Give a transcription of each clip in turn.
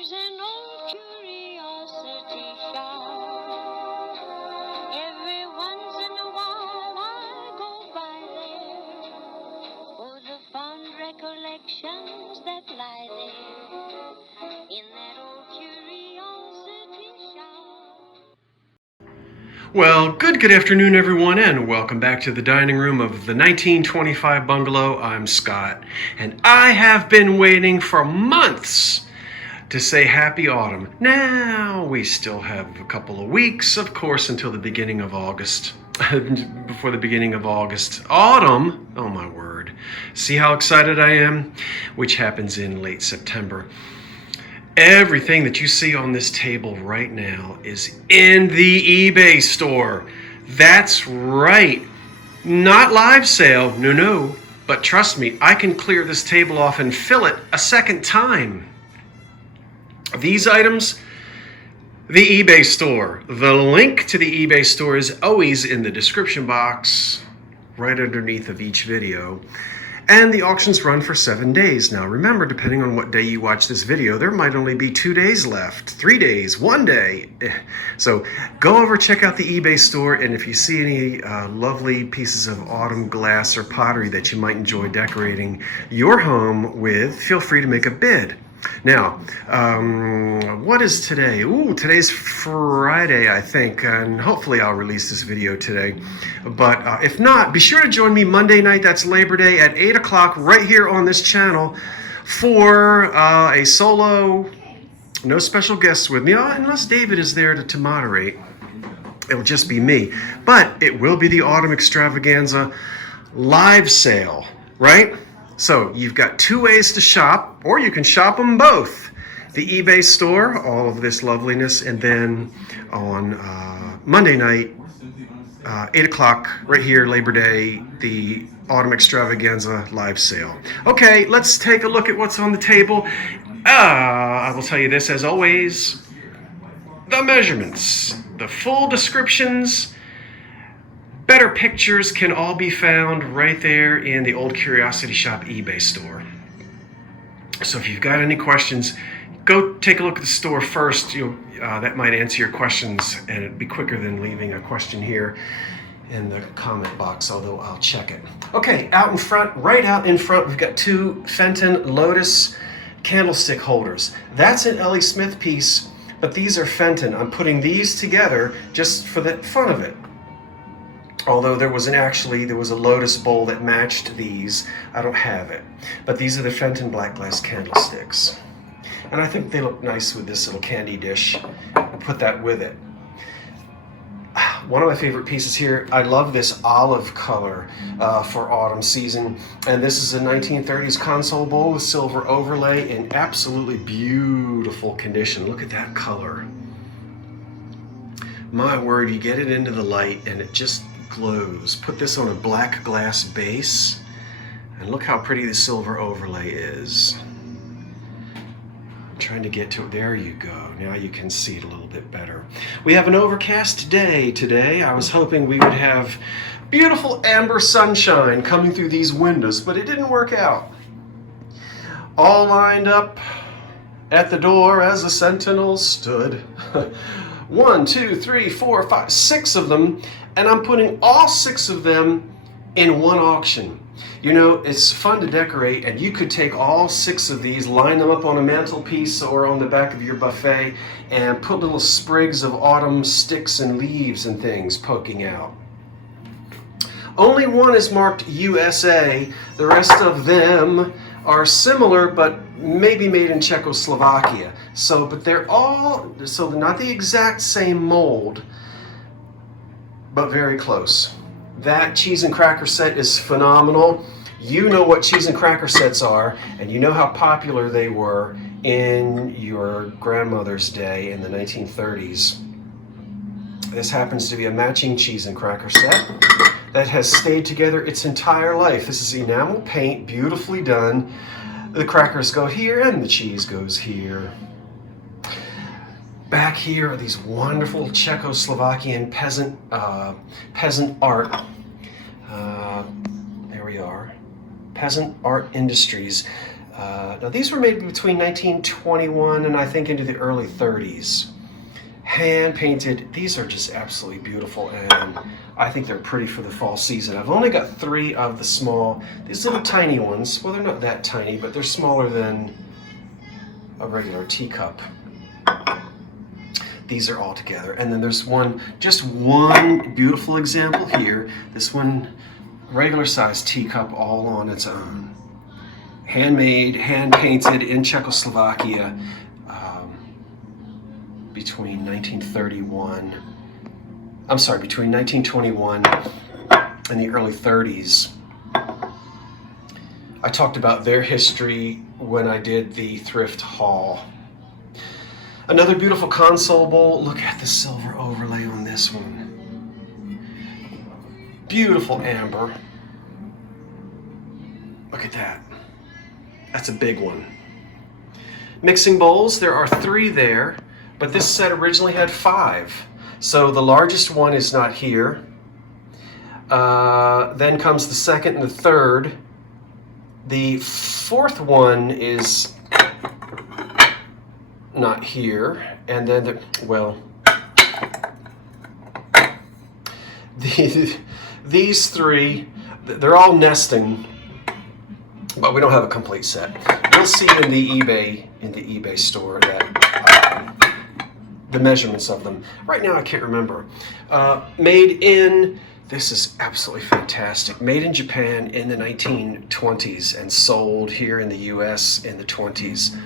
There's an old curiosity shop. Every once in a while I go by there for the fond recollections that lie there in that old curiosity shop. Well, good afternoon, everyone, and welcome back to the dining room of the 1925 bungalow. I'm Scott, and I have been waiting for months to say happy autumn. Now, we still have a couple of weeks, of course, until the beginning of August. Before the beginning of August. Autumn, oh my word. See how excited I am? Which happens in late September. Everything that you see on this table right now is in the eBay store. That's right. Not live sale, no. But trust me, I can clear this table off and fill it a second time. These items, the eBay store. The link to the eBay store is always in the description box, right underneath of each video. And the auctions run for 7 days. Now remember, depending on what day you watch this video, there might only be 2 days left, 3 days, 1 day. So go over, check out the eBay store, and if you see any lovely pieces of autumn glass or pottery that you might enjoy decorating your home with, feel free to make a bid. Now, what is today? Ooh, today's Friday, I think, and hopefully I'll release this video today. But if not, be sure to join me Monday night, that's Labor Day, at 8 o'clock right here on this channel for a solo, no special guests with me, unless David is there to moderate. It'll just be me. But it will be the Autumn Extravaganza live sale, right? So you've got 2 ways to shop, or you can shop them both. The eBay store, all of this loveliness, and then on Monday night, 8 o'clock, right here, Labor Day, the Autumn Extravaganza live sale. Okay, let's take a look at what's on the table. I will tell you this, as always, the measurements, the full descriptions, better pictures can all be found right there in the Old Curiosity Shop eBay store. So if you've got any questions, go take a look at the store first. That might answer your questions, and it'd be quicker than leaving a question here in the comment box, although I'll check it. Okay, out in front, right out in front, we've got 2 Fenton Lotus candlestick holders. That's an L.E. Smith piece, but these are Fenton. I'm putting these together just for the fun of it. Although there was a Lotus bowl that matched these. I don't have it. But these are the Fenton black glass candlesticks. And I think they look nice with this little candy dish. I'll put that with it. One of my favorite pieces here, I love this olive color for autumn season. And this is a 1930s console bowl with silver overlay in absolutely beautiful condition. Look at that color. My word, you get it into the light and it just glows. Put this on a black glass base and look how pretty the silver overlay is. I'm trying to get to it. There you go. Now you can see it a little bit better. We have an overcast day today. I was hoping we would have beautiful amber sunshine coming through these windows, but it didn't work out. All lined up at the door as the sentinels stood. 1, 2, 3, 4, 5, 6 of them, and I'm putting all 6 of them in one auction. You know, it's fun to decorate, and you could take all 6 of these, line them up on a mantelpiece or on the back of your buffet, and put little sprigs of autumn sticks and leaves and things poking out. Only one is marked USA. The rest of them are similar, but maybe made in Czechoslovakia. But they're not the exact same mold, but very close. That cheese and cracker set is phenomenal. You know what cheese and cracker sets are, and you know how popular they were in your grandmother's day in the 1930s. This happens to be a matching cheese and cracker set that has stayed together its entire life. This is enamel paint, beautifully done. The crackers go here and the cheese goes here. Back here are these wonderful Czechoslovakian peasant art. There we are. Peasant art industries. Now these were made between 1921 and I think into the early 30s. Hand painted. These are just absolutely beautiful, and I think they're pretty for the fall season. I've only got 3 of the small, these little tiny ones. Well, they're not that tiny, but they're smaller than a regular teacup. These are all together. And then there's just one beautiful example here. This one, regular size teacup all on its own. Handmade, hand painted in Czechoslovakia between 1921 and the early 30s. I talked about their history when I did the thrift haul. Another beautiful console bowl. Look at the silver overlay on this one. Beautiful amber. Look at that. That's a big one. Mixing bowls, there are 3 there, but this set originally had 5. So the largest one is not here. Then comes the second and the third. The 4th one is not here. And then, these 3, they're all nesting, but we don't have a complete set. You'll see in the eBay store that the measurements of them. Right now I can't remember. This is absolutely fantastic. Made in Japan in the 1920s and sold here in the US in the 20s.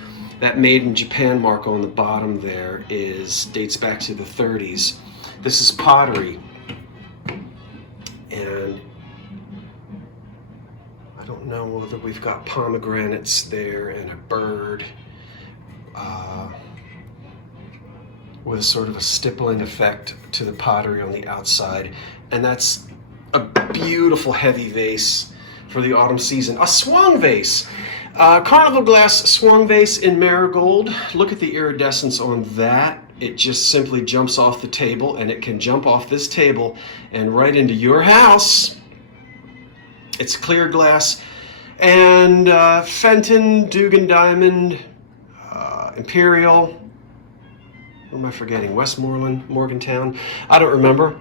That made in Japan mark on the bottom there dates back to the 30s. This is pottery. And I don't know whether we've got pomegranates there and a bird with sort of a stippling effect to the pottery on the outside. And that's a beautiful heavy vase for the autumn season. A swung vase. Carnival glass swung vase in marigold. Look at the iridescence on that. It just simply jumps off the table, and it can jump off this table and right into your house. It's clear glass. And Fenton, Dugan Diamond, Imperial, who am I forgetting? Westmoreland, Morgantown. I don't remember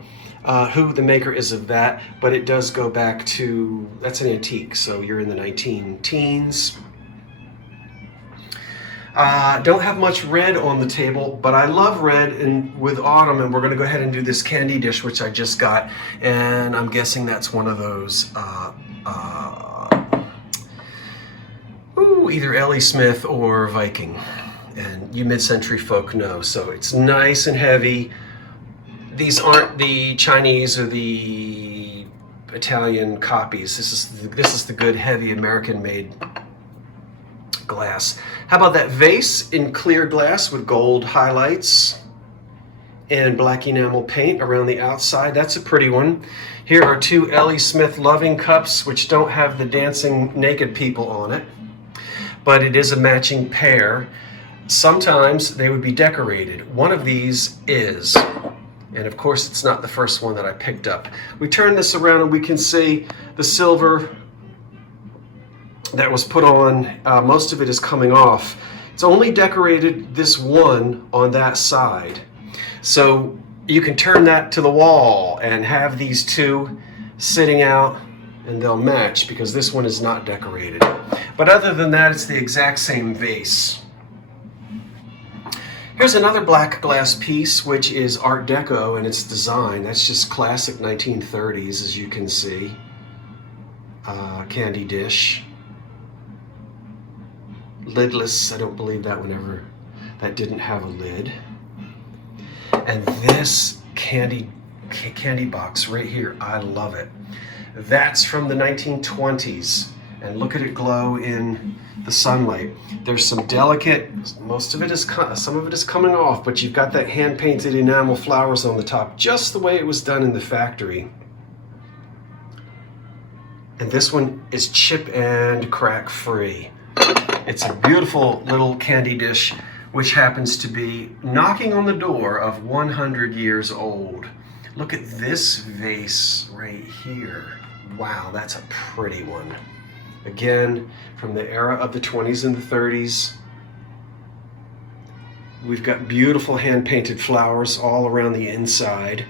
who the maker is of that, but it does go back to, that's an antique, so you're in the 19 teens. Don't have much red on the table, but I love red and with autumn, and we're going to go ahead and do this candy dish, which I just got, and I'm guessing that's one of those either L.E. Smith or Viking, and you mid-century folk know. So it's nice and heavy. These aren't the Chinese or the Italian copies. This is the good, heavy American-made glass. How about that vase in clear glass with gold highlights and black enamel paint around the outside? That's a pretty one. Here are two L.E. Smith loving cups, which don't have the dancing naked people on it, but it is a matching pair. Sometimes they would be decorated. One of these is, and of course it's not the first one that I picked up. We turn this around and we can see the silver that was put on. Most of it is coming off. It's only decorated this one on that side. So you can turn that to the wall and have these two sitting out and they'll match because this one is not decorated. But other than that, it's the exact same vase. Here's another black glass piece, which is Art Deco in its design. That's just classic 1930s, as you can see. Candy dish. Lidless. I don't believe that that didn't have a lid. And this candy box right here, I love it. That's from the 1920s. And look at it glow in the sunlight. There's some delicate, some of it is coming off, but you've got that hand-painted enamel flowers on the top, just the way it was done in the factory. And this one is chip and crack free. It's a beautiful little candy dish, which happens to be knocking on the door of 100 years old. Look at this vase right here. Wow, that's a pretty one. Again, from the era of the 20s and the 30s. We've got beautiful hand-painted flowers all around the inside.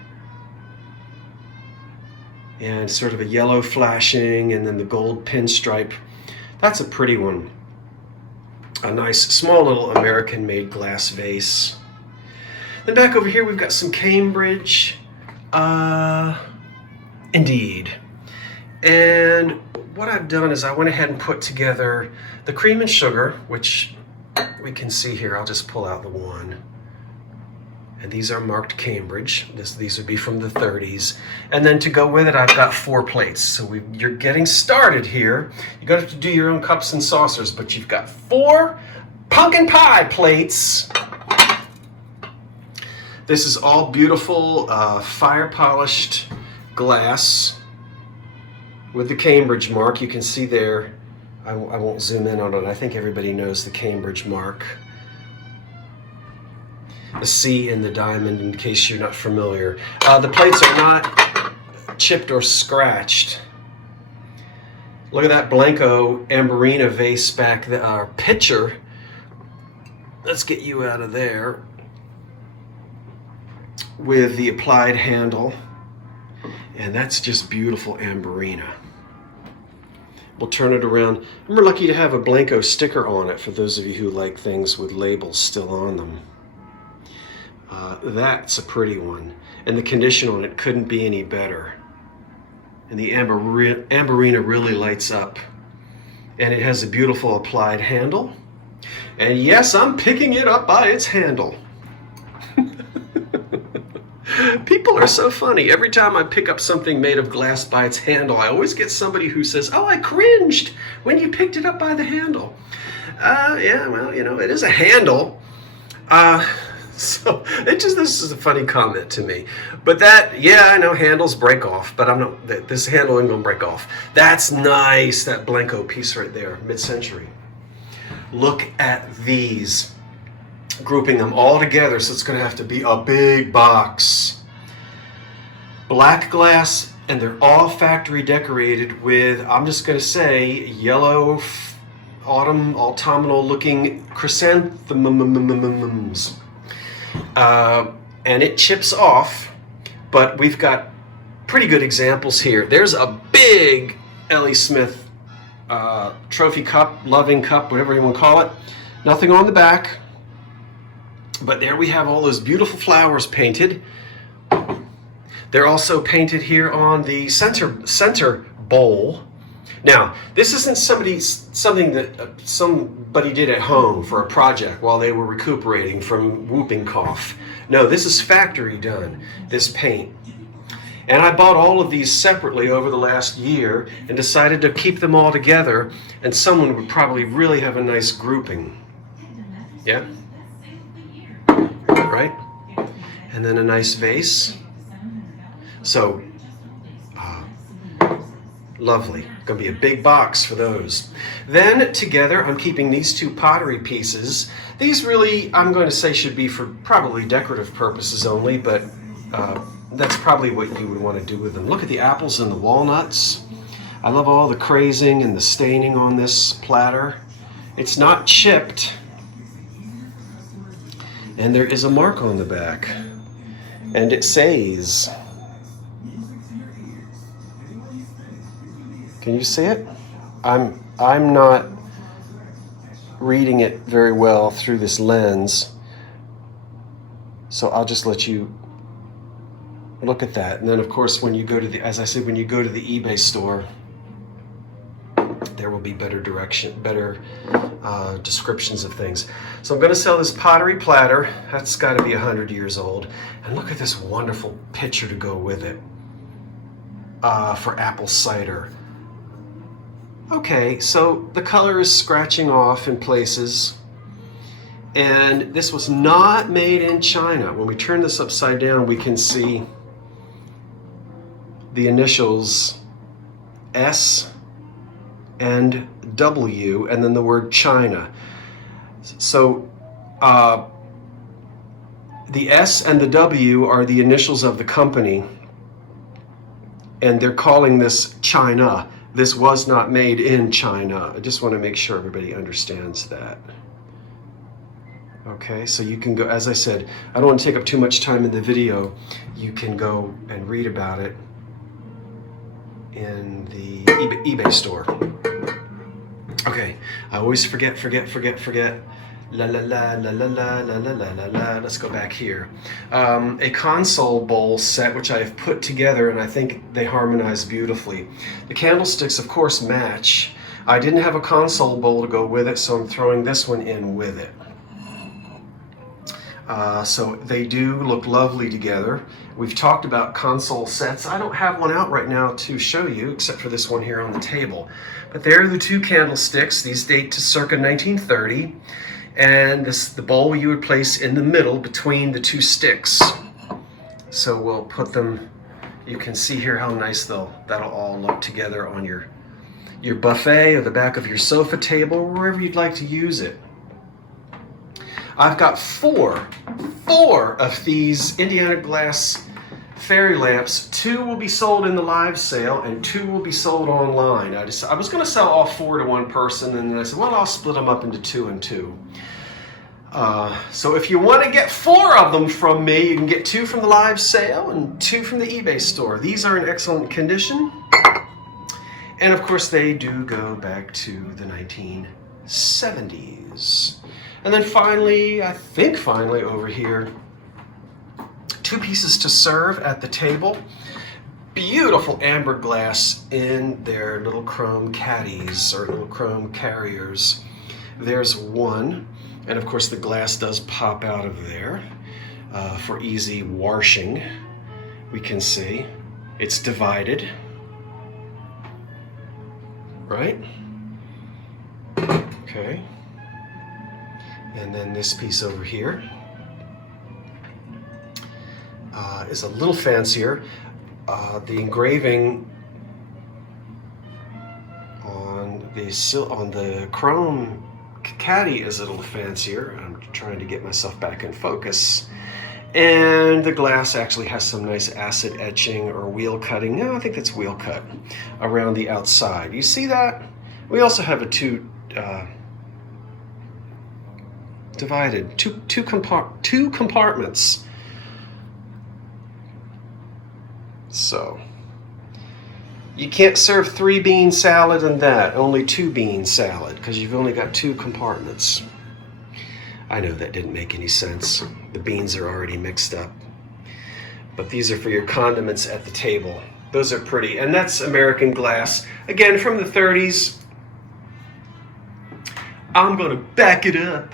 And sort of a yellow flashing and then the gold pinstripe. That's a pretty one. A nice, small little American-made glass vase. Then back over here, we've got some Cambridge. Indeed. And what I've done is I went ahead and put together the cream and sugar, which we can see here. I'll just pull out the one. And these are marked Cambridge. These would be from the 30s. And then to go with it, I've got 4 plates. So you're getting started here. You're going to have to do your own cups and saucers, but you've got 4 pumpkin pie plates. This is all beautiful fire polished glass with the Cambridge mark. You can see there, I won't zoom in on it. I think everybody knows the Cambridge mark. The C in the diamond, in case you're not familiar. The plates are not chipped or scratched. Look at that Blanco Amberina vase back there, our pitcher. Let's get you out of there. With the applied handle. And that's just beautiful Amberina. We'll turn it around. And we're lucky to have a Blanco sticker on it for those of you who like things with labels still on them. That's a pretty one. And the condition on it couldn't be any better. And the Amberina really lights up. And it has a beautiful applied handle. And yes, I'm picking it up by its handle. People are so funny. Every time I pick up something made of glass by its handle, I always get somebody who says, "Oh, I cringed when you picked it up by the handle." Yeah, well, it is a handle. So this is a funny comment to me. But I know handles break off, but this handle ain't gonna break off. That's nice, that Blanco piece right there, mid-century. Look at these. Grouping them all together, so it's gonna have to be a big box. Black glass, and they're all factory decorated with, I'm just gonna say, yellow, autumnal looking chrysanthemums. And it chips off, but we've got pretty good examples here. There's a big L.E. Smith trophy cup, loving cup, whatever you want to call it. Nothing on the back. But there we have all those beautiful flowers painted. They're also painted here on the center bowl. Now, this isn't something that somebody did at home for a project while they were recuperating from whooping cough. No, this is factory done, this paint. And I bought all of these separately over the last year and decided to keep them all together, and someone would probably really have a nice grouping. Yeah? Right? And then a nice vase. So, lovely. Gonna be a big box for those. Then together, I'm keeping these two pottery pieces. These really, I'm going to say, should be for probably decorative purposes only, but that's probably what you would want to do with them. Look at the apples and the walnuts. I love all the crazing and the staining on this platter. It's not chipped. And there is a mark on the back. And it says, can you see it? I'm not reading it very well through this lens, so I'll just let you look at that. And then of course when you go to the, as I said, when you go to the eBay store, there will be better descriptions of things. So I'm going to sell this pottery platter. That's got to be 100 years old. And look at this wonderful pitcher to go with it for apple cider. Okay, so the color is scratching off in places, and this was not made in China. When we turn this upside down, we can see the initials S and W, and then the word China. So the S and the W are the initials of the company, and they're calling this China. This was not made in China. I just want to make sure everybody understands that. Okay, so you can go, as I said, I don't want to take up too much time in the video. You can go and read about it in the eBay store. Okay, I always forget. La la la la la la la la la la la. Let's go back here. A console bowl set, which I've put together, and I think they harmonize beautifully. The candlesticks, of course, match. I didn't have a console bowl to go with it, so I'm throwing this one in with it. So they do look lovely together. We've talked about console sets. I don't have one out right now to show you, except for this one here on the table. But there are the two candlesticks. These date to circa 1930. And the bowl you would place in the middle between the two sticks. So we'll put them, you can see here how nice that'll all look together on your buffet or the back of your sofa table, or wherever you'd like to use it. I've got four of these Indiana glass fairy lamps. 2 will be sold in the live sale and 2 will be sold online. I was going to sell all 4 to one person, and then I said, well, I'll split them up into 2 and 2. So if you want to get 4 of them from me, you can get 2 from the live sale and 2 from the eBay store. These are in excellent condition. And of course they do go back to the 1970s. And then finally, I think finally over here, 2 pieces to serve at the table. Beautiful amber glass in their little chrome caddies or little chrome carriers. There's one, and of course the glass does pop out of there for easy washing. We can see it's divided, right? Okay. And then this piece over here is a little fancier. The engraving on the chrome caddy is a little fancier. I'm trying to get myself back in focus. And the glass actually has some nice acid etching or wheel cutting. No, I think that's wheel cut around the outside. You see that? We also have a divided, two compartments. So you can't serve 3-bean salad in that, only 2-bean salad, because you've only got 2 compartments. I know that didn't make any sense. The beans are already mixed up. But these are for your condiments at the table. Those are pretty. And that's American glass. Again, from the 30s. I'm going to back it up.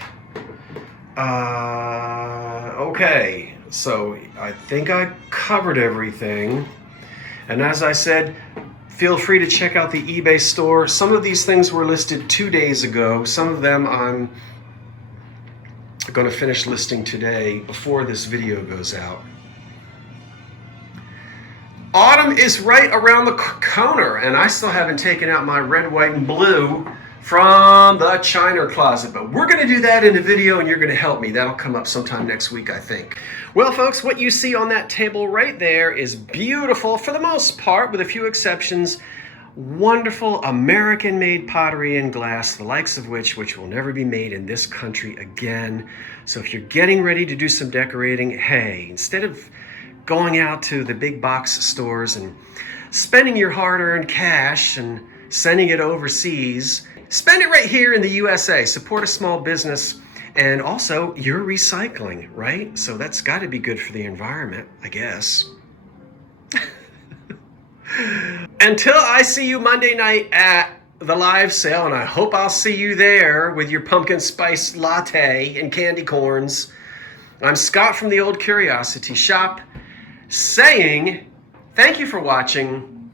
Okay, so I think I covered everything. And as I said, feel free to check out the eBay store. Some of these things were listed 2 days ago. Some of them I'm going to finish listing today before this video goes out. Autumn is right around the corner, and I still haven't taken out my red, white, and blue from the china closet, but we're going to do that in a video, and you're going to help me. That'll come up sometime next week, I think. Well, folks, what you see on that table right there is beautiful for the most part, with a few exceptions. Wonderful American-made pottery and glass, the likes of which will never be made in this country again. So if you're getting ready to do some decorating, hey, instead of going out to the big box stores and spending your hard-earned cash and sending it overseas, spend it right here in the USA. Support a small business, and also you're recycling, right? So that's got to be good for the environment, I guess. Until I see you Monday night at the live sale, and I hope I'll see you there with your pumpkin spice latte and candy corns, I'm Scott from the Old Curiosity Shop, saying thank you for watching,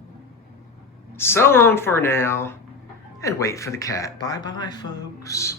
so long for now, and wait for the cat. Bye-bye, folks.